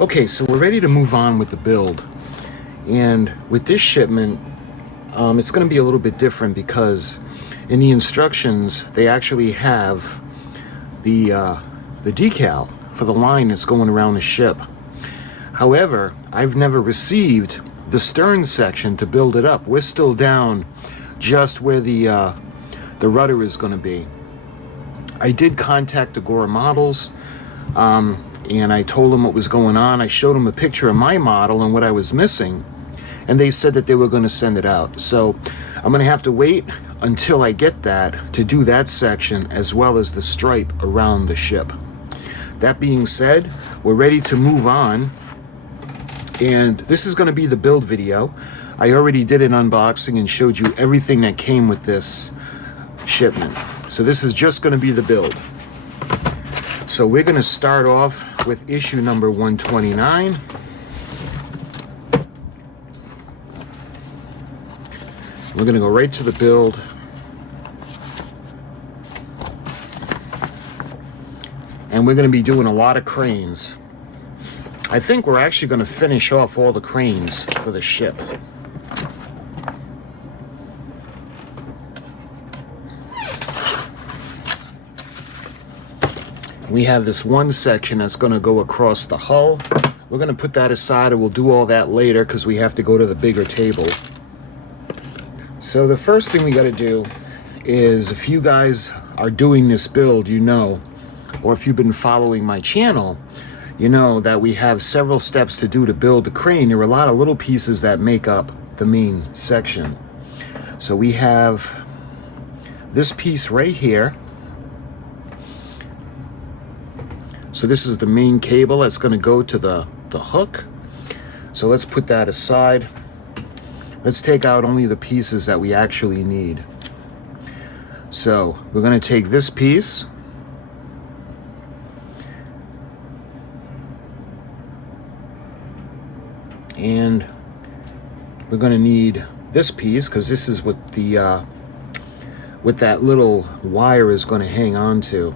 Okay, so we're ready to move on with the build. And with this shipment, it's going to be a little bit different because in the instructions, they actually have the decal for the line that's going around the ship. However, I've never received the stern section to build it up. We're still down just where the rudder is going to be. I did contact AGORA Models, and I told them what was going on. I showed them a picture of my model and what I was missing, and they said that they were going to send it out. So I'm going to have to wait until I get that to do that section as well as the stripe around the ship. That being said, we're ready to move on, and this is going to be the build video. I already did an unboxing and showed you everything that came with this shipment. So this is just going to be the build. So we're going to start off with issue number 129. We're going to go right to the build. And we're going to be doing a lot of cranes. I think we're actually going to finish off all the cranes for the ship. We have this one section that's going to go across the hull. We're going to put that aside, and we'll do all that later because we have to go to the bigger table. So the first thing we got to do is, if you guys are doing this build, you know, or if you've been following my channel, you know that we have several steps to do to build the crane. There are a lot of little pieces that make up the main section. So we have this piece right here. So this is the main cable that's going to go to the hook. So let's put that aside. Let's take out only the pieces that we actually need. So we're going to take this piece. And we're going to need this piece because this is what the what that little wire is going to hang on to.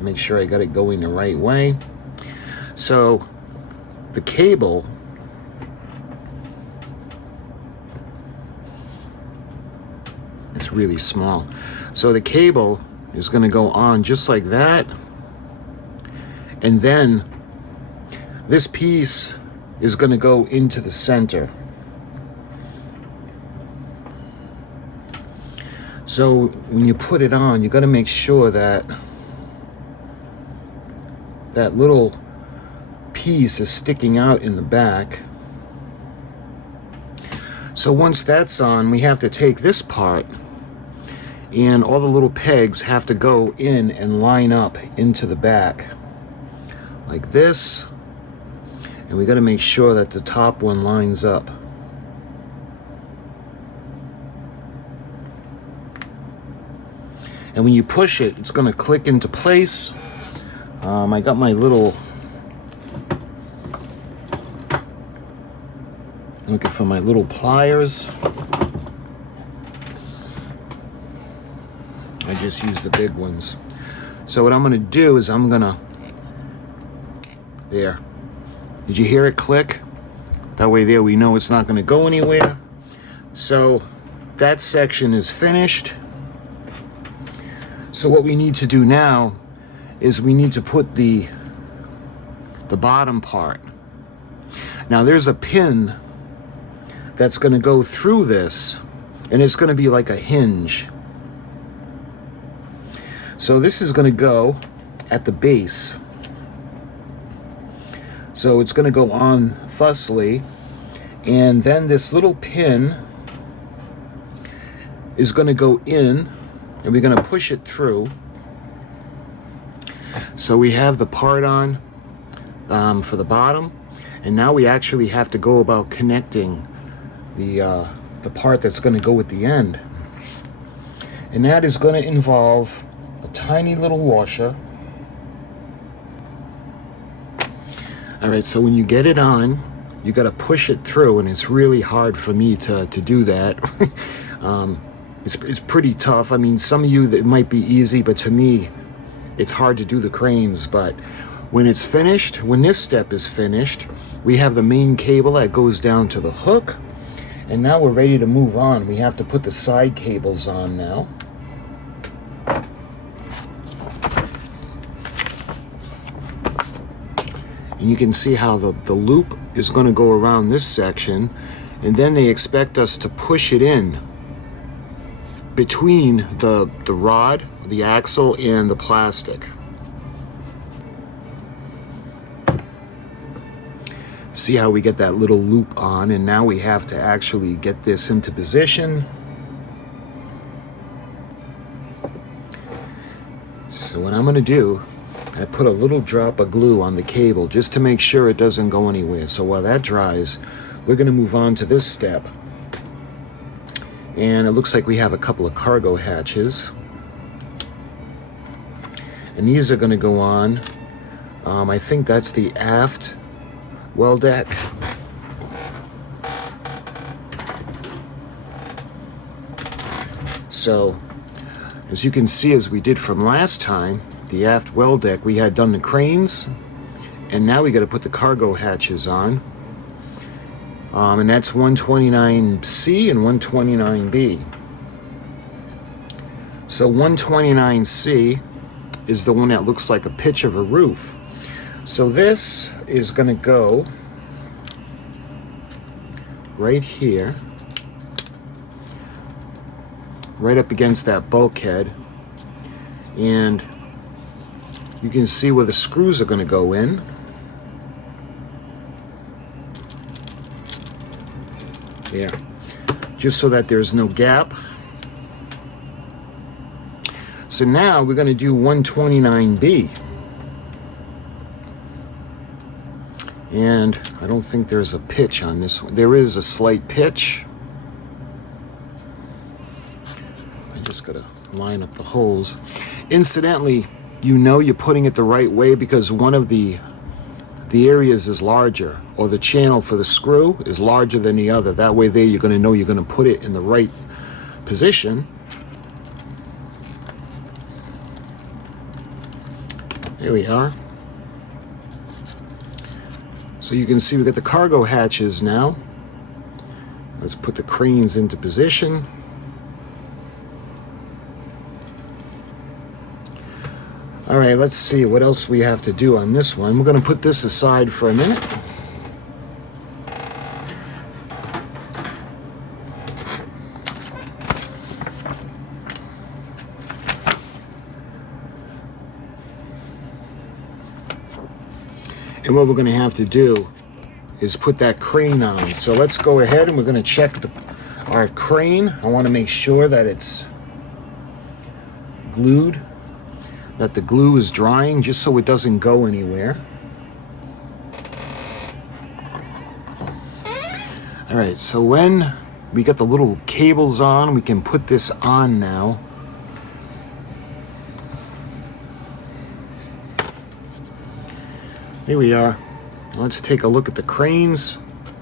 Make sure I got it going the right way. So the cable is really small. So the cable is going to go on just like that. And then this piece is going to go into the center. So when you put it on, you got to make sure that that little piece is sticking out in the back. So once that's on, we have to take this part, and all the little pegs have to go in and line up into the back like this, and we got to make sure that the top one lines up. And when you push it, it's going to click into place. I got my little, looking for my little pliers. I just use the big ones. So what I'm going to do is I'm going to, there. Did you hear it click? That way there we know it's not going to go anywhere. So that section is finished. So what we need to do now is we need to put the bottom part. Now there's a pin that's going to go through this, and it's going to be like a hinge. So this is going to go at the base. So it's going to go on thusly, and then this little pin is going to go in, and we're going to push it through. So we have the part on for the bottom, and now we actually have to go about connecting the part that's going to go at the end. And that is going to involve a tiny little washer. Alright, so when you get it on, you got to push it through, and it's really hard for me to do that. It's pretty tough. I mean, some of you, it might be easy, but to me, it's hard to do the cranes. But when it's finished, when this step is finished, we have the main cable that goes down to the hook. And now we're ready to move on. We have to put the side cables on now. And you can see how the loop is going to go around this section. And then they expect us to push it in between the rod, the axle, and the plastic. See how we get that little loop on, and now we have to actually get this into position. So what I'm going to do, I put a little drop of glue on the cable just to make sure it doesn't go anywhere. So while that dries, we're going to move on to this step. And it looks like we have a couple of cargo hatches. And these are going to go on. I think that's the aft well deck. So, as you can see, as we did from last time, the aft well deck, we had done the cranes, and now we got to put the cargo hatches on. And that's 129C and 129B. So 129C is the one that looks like a pitch of a roof. So this is going to go right here, right up against that bulkhead, and you can see where the screws are going to go in. There, just so that there's no gap. So now we're going to do 129B. And I don't think there's a pitch on this one. There is a slight pitch. I just got to line up the holes. Incidentally, you know you're putting it the right way because one of the areas is larger, or the channel for the screw is larger than the other. That way there you're going to know you're going to put it in the right position. There we are. So you can see we got the cargo hatches now. Let's put the cranes into position. All right, let's see what else we have to do on this one. We're going to put this aside for a minute. And what we're going to have to do is put that crane on. So let's go ahead and we're going to check our crane. I want to make sure that it's glued, that the glue is drying, just so it doesn't go anywhere. All right, so when we got the little cables on, we can put this on now. Here we are. Let's take a look at the cranes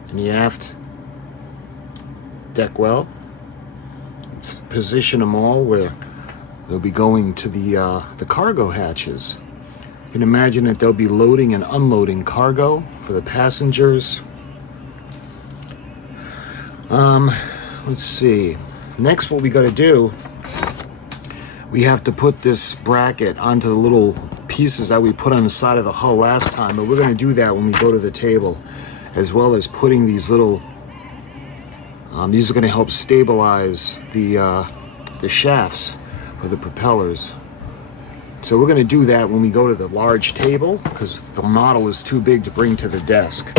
and the aft deck well. Let's position them all where they'll be going to the cargo hatches. You can imagine that they'll be loading and unloading cargo for the passengers. Let's see. Next, what we got to do, we have to put this bracket onto the little pieces that we put on the side of the hull last time, but we're going to do that when we go to the table, as well as putting these little these are going to help stabilize the shafts for the propellers. So we're going to do that when we go to the large table, because the model is too big to bring to the desk.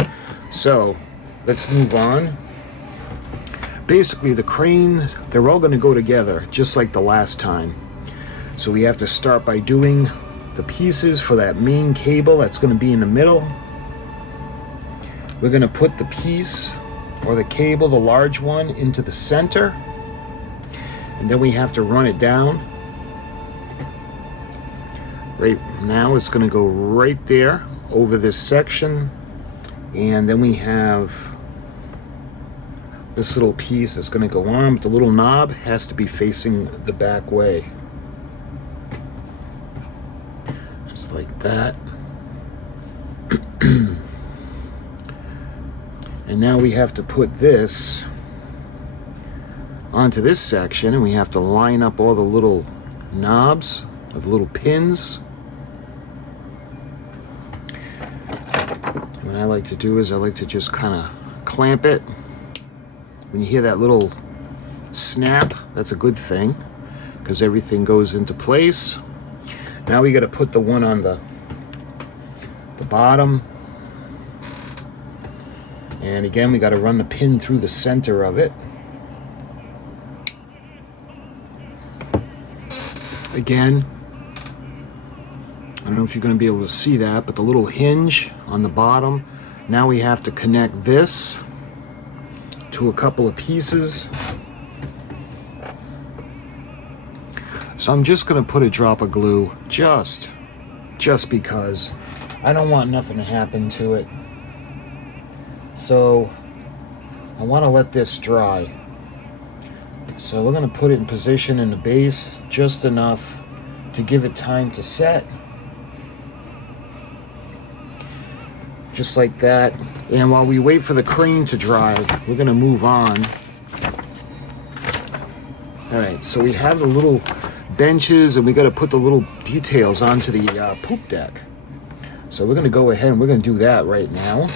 So let's move on. Basically, the crane, they're all going to go together just like the last time. So we have to start by doing the pieces for that main cable that's going to be in the middle. We're going to put the piece or the cable, the large one, into the center, and then we have to run it down. Right now it's going to go right there over this section, and then we have this little piece that's going to go on, but the little knob has to be facing the back way. Just like that. And now we have to put this onto this section, and we have to line up all the little knobs with little pins. What I like to do is I like to just kind of clamp it. When you hear that little snap, that's a good thing, because everything goes into place. Now we got to put the one on the bottom. And again, we got to run the pin through the center of it. Again, I don't know if you're going to be able to see that, but the little hinge on the bottom. Now we have to connect this to a couple of pieces. So I'm just going to put a drop of glue just because I don't want nothing to happen to it. So I want to let this dry. So we're going to put it in position in the base just enough to give it time to set. Just like that. And while we wait for the crane to dry, we're going to move on. Alright, so we have the little benches, and we got to put the little details onto the poop deck. So we're going to go ahead and we're going to do that right now.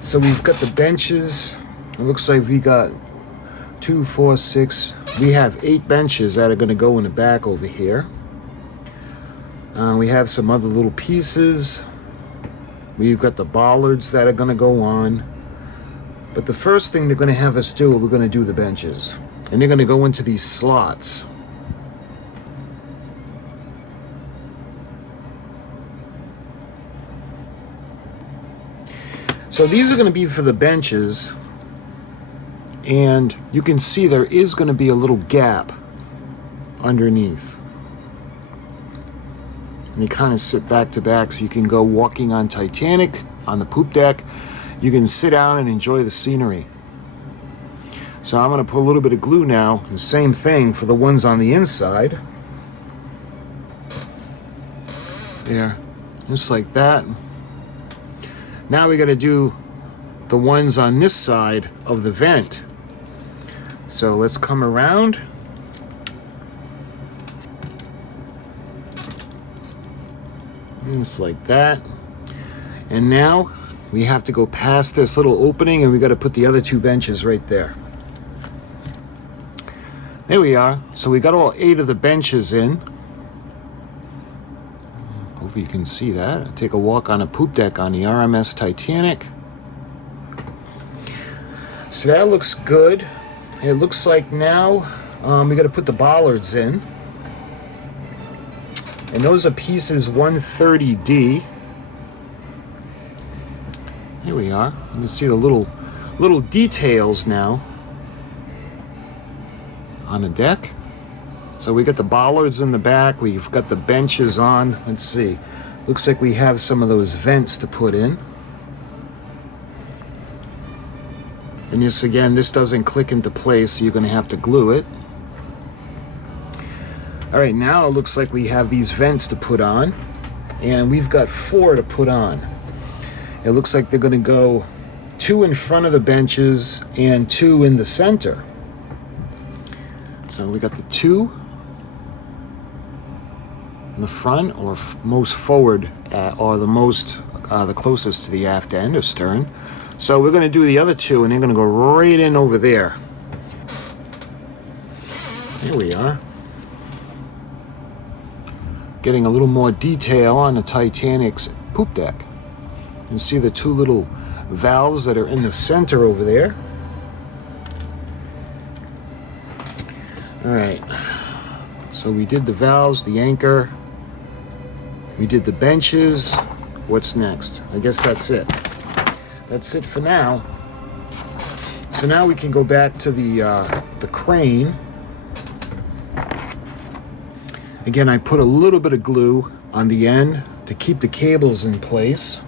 So we've got the benches. It looks like we got 2, 4, 6. We have 8 benches that are going to go in the back over here. We have some other little pieces. We've got the bollards that are going to go on. But the first thing they're going to have us do, we're going to do the benches. And they're going to go into these slots. So these are going to be for the benches, and you can see there is going to be a little gap underneath. And you kind of sit back to back, so you can go walking on Titanic on the poop deck. You can sit down and enjoy the scenery. So I'm going to put a little bit of glue now, the same thing for the ones on the inside. There, just like that. Now we got to do the ones on this side of the vent. So let's come around. Just like that. And now we have to go past this little opening, and we got to put the other 2 benches right there. There we are. So we got all 8 of the benches in. Hopefully you can see that. Take a walk on a poop deck on the R.M.S. Titanic. So that looks good. It looks like now we got to put the bollards in. And those are pieces 130D. Here we are. You can see the little details now on the deck. So we got the bollards in the back. We've got the benches on. Let's see. Looks like we have some of those vents to put in. And this, again, this doesn't click into place, so you're going to have to glue it. All right, now it looks like we have these vents to put on. And we've got 4 to put on. It looks like they're going to go 2 in front of the benches and 2 in the center. So we got the 2 in the front, or most forward, or the closest to the aft end or stern. So we're going to do the other 2, and they're going to go right in over there. Here we are. Getting a little more detail on the Titanic's poop deck. You can see the 2 little valves that are in the center over there. All right. So we did the valves, the anchor. We did the benches. What's next? I guess that's it. That's it for now. So now we can go back to the crane. Again, I put a little bit of glue on the end to keep the cables in place.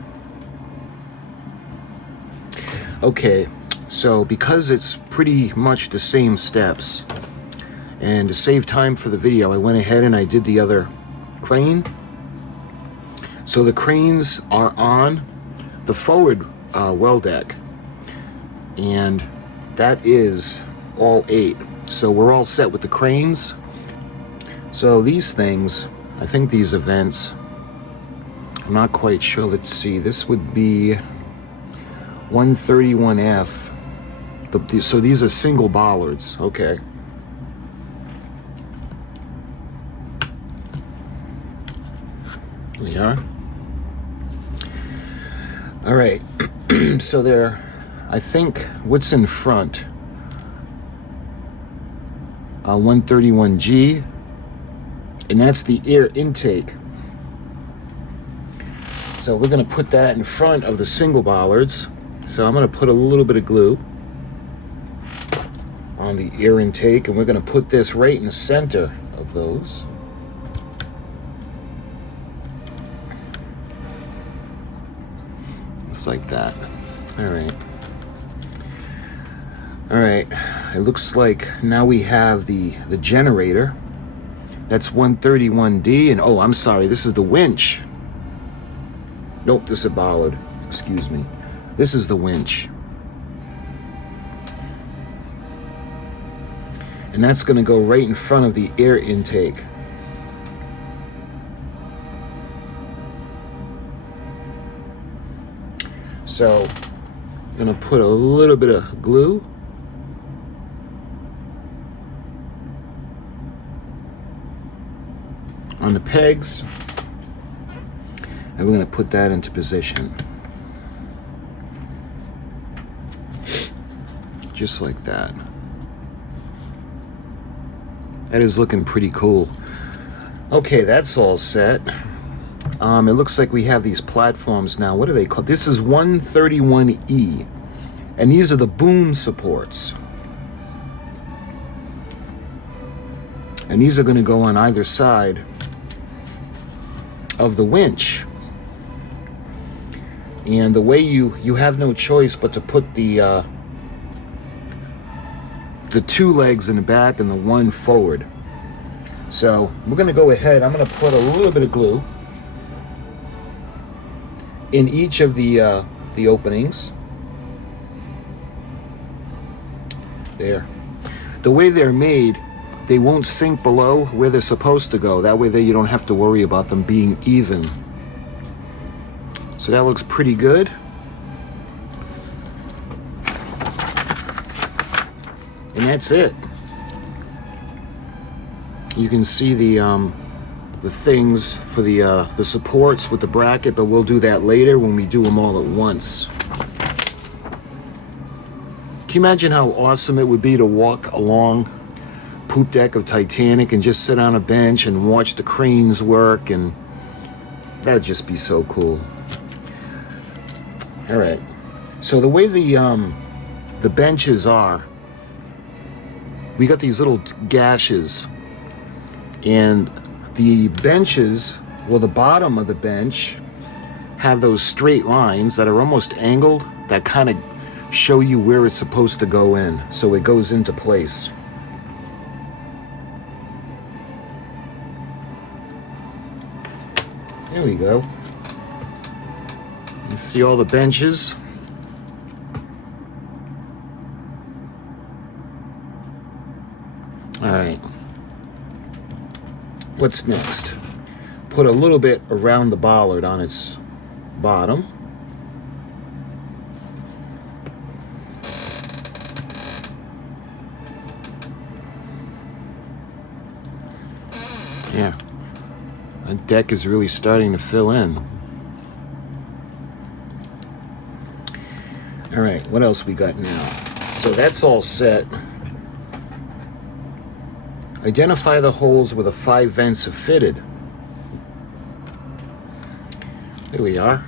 Okay, So because it's pretty much the same steps, and to save time for the video, I went ahead and I did the other crane. So the cranes are on the forward well deck, and that is all 8. So we're all set with the cranes. So these things, I think these events, I'm not quite sure. Let's see, this would be 131F. So these are single bollards, okay. Here we are. All right, so there, I think what's in front, 131G, and that's the air intake. So we're gonna put that in front of the single bollards. So I'm gonna put a little bit of glue on the air intake, and we're gonna put this right in the center of those. Just like that. All right. All right, it looks like now we have the generator. That's 131D, and oh, I'm sorry, this is the winch. Nope, this is a bollard, excuse me. This is the winch. And that's gonna go right in front of the air intake. So, I'm gonna put a little bit of glue. On the pegs, and we're going to put that into position. Just like that. That is looking pretty cool. Okay, that's all set. It looks like we have these platforms now. What are they called? This is 131E, and these are the boom supports. And these are going to go on either side of the winch. And the way you have no choice but to put the 2 legs in the back and the 1 forward. So we're going to go ahead, I'm going to put a little bit of glue in each of the openings. There. The way they're made, they won't sink below where they're supposed to go. That way you don't have to worry about them being even. So that looks pretty good. And that's it. You can see the things for the supports with the bracket, but we'll do that later when we do them all at once. Can you imagine how awesome it would be to walk along poop deck of Titanic and just sit on a bench and watch the cranes work? And that'd just be so cool. All right, so the way the benches are, we got these little gashes, and the benches, well, the bottom of the bench have those straight lines that are almost angled that kind of show you where it's supposed to go in, so it goes into place. There we go. You see all the benches? All right. What's next? Put a little bit around the bollard on its bottom. Yeah. That deck is really starting to fill in. All right, what else we got now? So that's all set. Identify the holes where the 5 vents are fitted. There we are.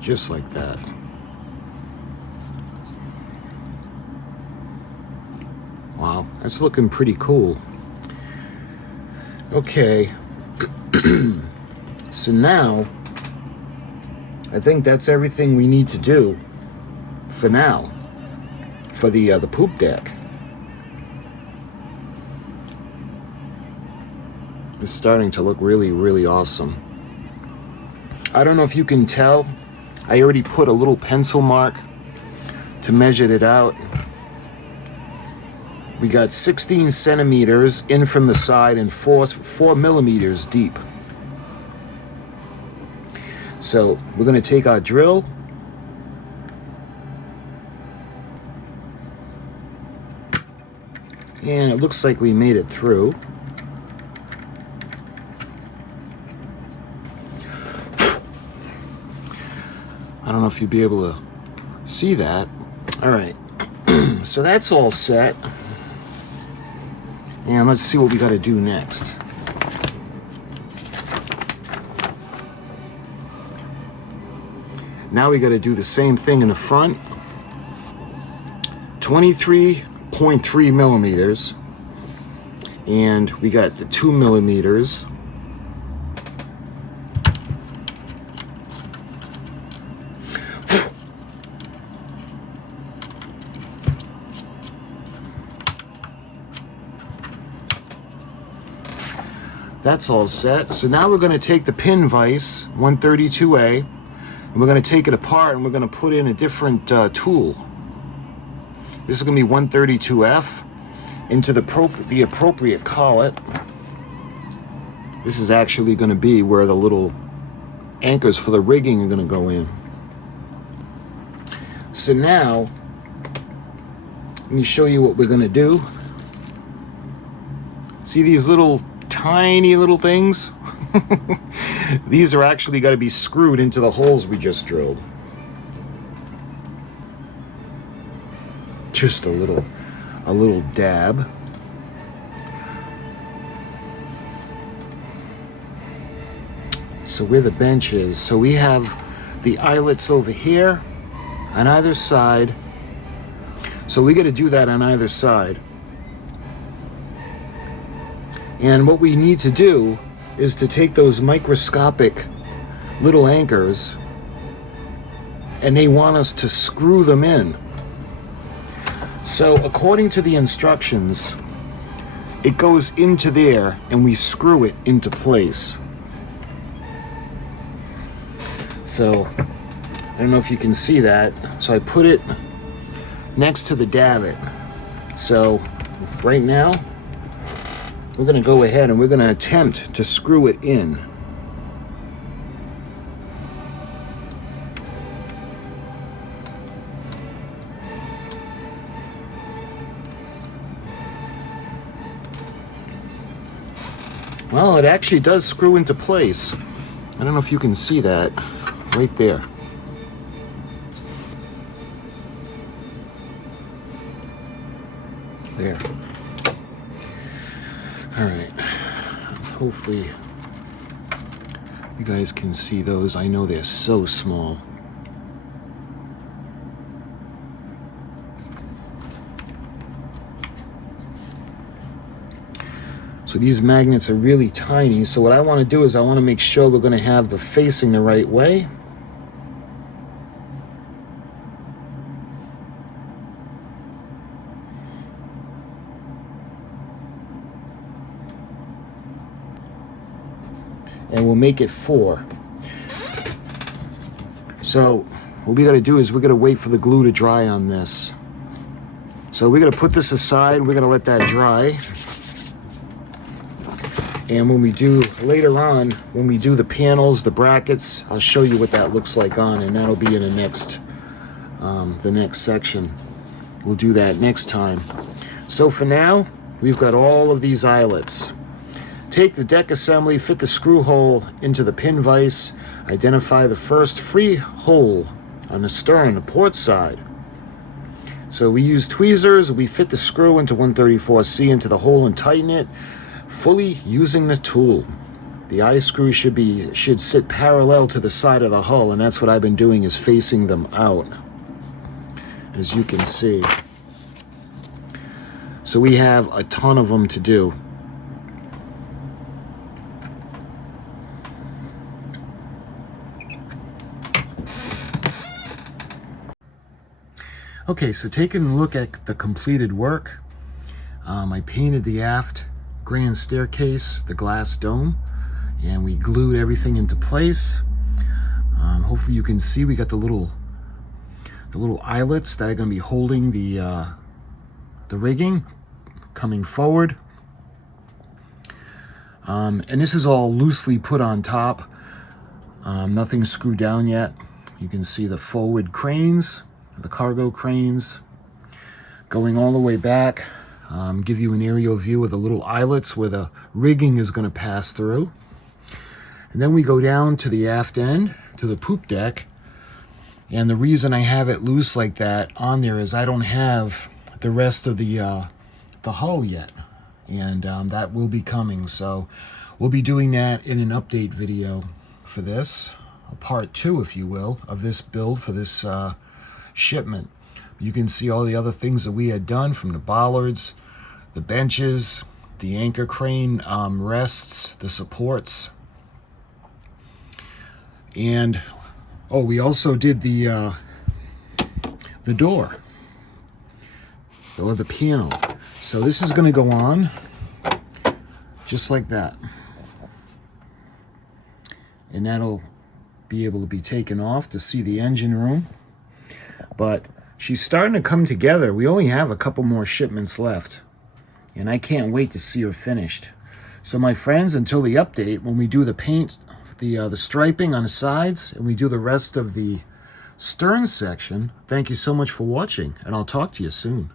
Just like that. That's looking pretty cool. Okay. So now, I think that's everything we need to do for now, for the poop deck. It's starting to look really, really awesome. I don't know if you can tell, I already put a little pencil mark to measure it out. We got 16 centimeters in from the side and 4 millimeters deep. So we're going to take our drill, and it looks like we made it through. I don't know if you'll be able to see that. All right, so that's all set. And let's see what we got to do next. Now we got to do the same thing in the front. 23.3 millimeters. And we got the 2 millimeters. That's all set. So now we're going to take the pin vise 132A and we're going to take it apart and we're going to put in a different tool. This is going to be 132F into the appropriate collet. This is actually going to be where the little anchors for the rigging are going to go in. So now, let me show you what we're going to do. See these little tiny little things? These are actually got to be screwed into the holes we just drilled. Just a little dab. So where the bench is, so we have the eyelets over here on either side. So we got to do that on either side. And what we need to do is to take those microscopic little anchors, and they want us to screw them in. So according to the instructions, it goes into there and we screw it into place. So I don't know if you can see that. So I put it next to the davit. So right now, we're going to go ahead and we're going to attempt to screw it in. Well, it actually does screw into place. I don't know if you can see that right there. There. All right, hopefully you guys can see those. I know they're so small. So these magnets are really tiny. So what I want to do is I want to make sure we're going to have the facing the right way. And we'll make it 4. So what we got to do is we're going to wait for the glue to dry on this. So we're going to put this aside. We're going to let that dry. And when we do, later on, when we do the panels, the brackets, I'll show you what that looks like on, and that'll be in the next section. We'll do that next time. So for now, we've got all of these eyelets. Take the deck assembly, fit the screw hole into the pin vise, identify the first free hole on the stern, the port side. So we use tweezers, we fit the screw into 134C into the hole and tighten it, fully using the tool. The eye screw should sit parallel to the side of the hull, and that's what I've been doing, is facing them out, as you can see. So we have a ton of them to do. Okay, so taking a look at the completed work, I painted the aft grand staircase, the glass dome, and we glued everything into place. Hopefully you can see we got the little eyelets that are going to be holding the rigging coming forward. And this is all loosely put on top. Nothing screwed down yet. You can see the forward cranes, the cargo cranes, going all the way back. Give you an aerial view of the little eyelets where the rigging is going to pass through. And then we go down to the aft end, to the poop deck. And the reason I have it loose like that on there is I don't have the rest of the hull yet. And that will be coming. So we'll be doing that in an update video for this, a part 2, if you will, of this build for this shipment. You can see all the other things that we had done, from the bollards, the benches, the anchor crane rests, the supports. And oh, we also did the door, or the panel. So this is going to go on just like that, and that'll be able to be taken off to see the engine room. But she's starting to come together. We only have a couple more shipments left, and I can't wait to see her finished. So my friends, until the update, when we do the paint, the striping on the sides, and we do the rest of the stern section, thank you so much for watching, and I'll talk to you soon.